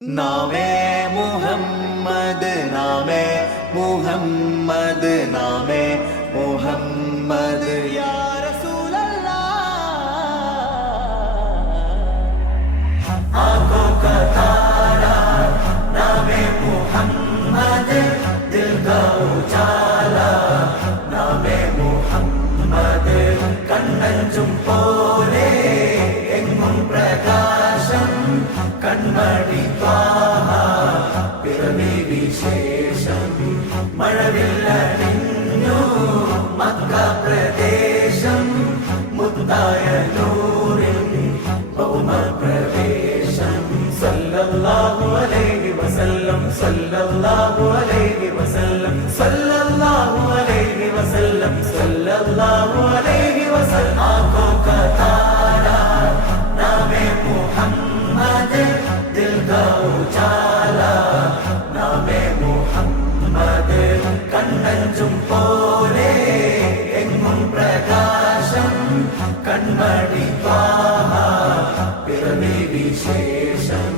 नामे मुहम्मद नामे मुहम्मद नामे मुहम्मद या रसूल अल्लाह। आंखों का तारा नामे मुहम्मद, दिल का उजाला नामे मुहम्मद, കണ്ണഞ്ചും പോലെ എങ്ങും പ്രകാശം കൺമണി ത്വാഹ പിറവി വിശേഷം മഴവില്ലണിഞ്ഞു മക്ക പ്രദേശം മുത്തായ നൂറിൻ ഭൗമ പ്രവേശം സല്ലല്ലാഹു അലൈഹി വസല്ലം സല്ലല്ലാഹു അലൈഹി വസല്ലം സല്ലല്ലാഹു അലൈഹി വസല്ലം സല്ലല്ലാഹു അലൈഹി വസല്ലം। आँखों का तारा नामे मुहम्मद, दिल का उजाला नामे मुहम्मद, കണ്ണഞ്ചും പോലെ എങ്ങും പ്രകാശം കൺമണി ത്വാഹ പിറവി വിശേഷം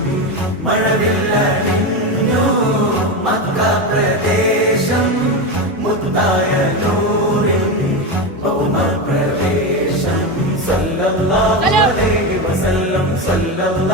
മഴവില്ലണിഞ്ഞു മക്ക പ്രദേശം മുത്തായ നൂറിൻ ഭൗമ പ്രവേശം സല്ലല്ലാഹു അലൈഹി വസല്ലം സല്ലല്ലാഹു